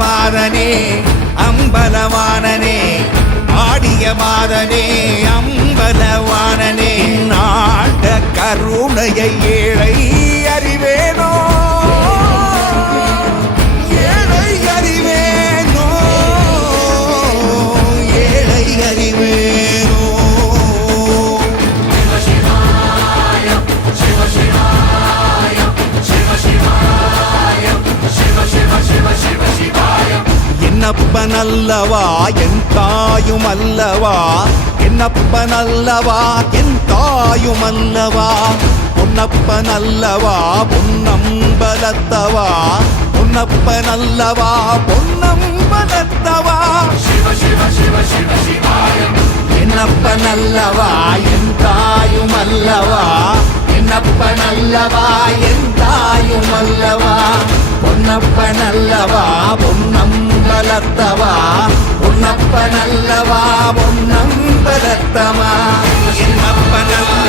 மாதனே அம்பலவானனே ஆடிய மாதனே அம்பலவானனே நாட கருணையை ஏழை அறிவேனோ ஏழை அறிவேனோ ஏழை அறிவேனோ என்னப்பனல்லவா என் தாயும் அல்லவா என்னப்பனல்லவா என் தாயும் அல்லவா பொன்னப்பனல்லவா பொன்னம்பலத்தவா பொன்னப்பனல்லவா பொன்னம்பலத்தவா என்னப்பனல்லவா என் தாயும் அல்லவா என்னப்பனல்லவா என் தாயும் அல்லவா பொன்னப்பனல்லவா பொன்னம்பலத்தவா பொன்னப்பனல்லவா பொன்னம்பலத்தவா என்னப்பனல்ல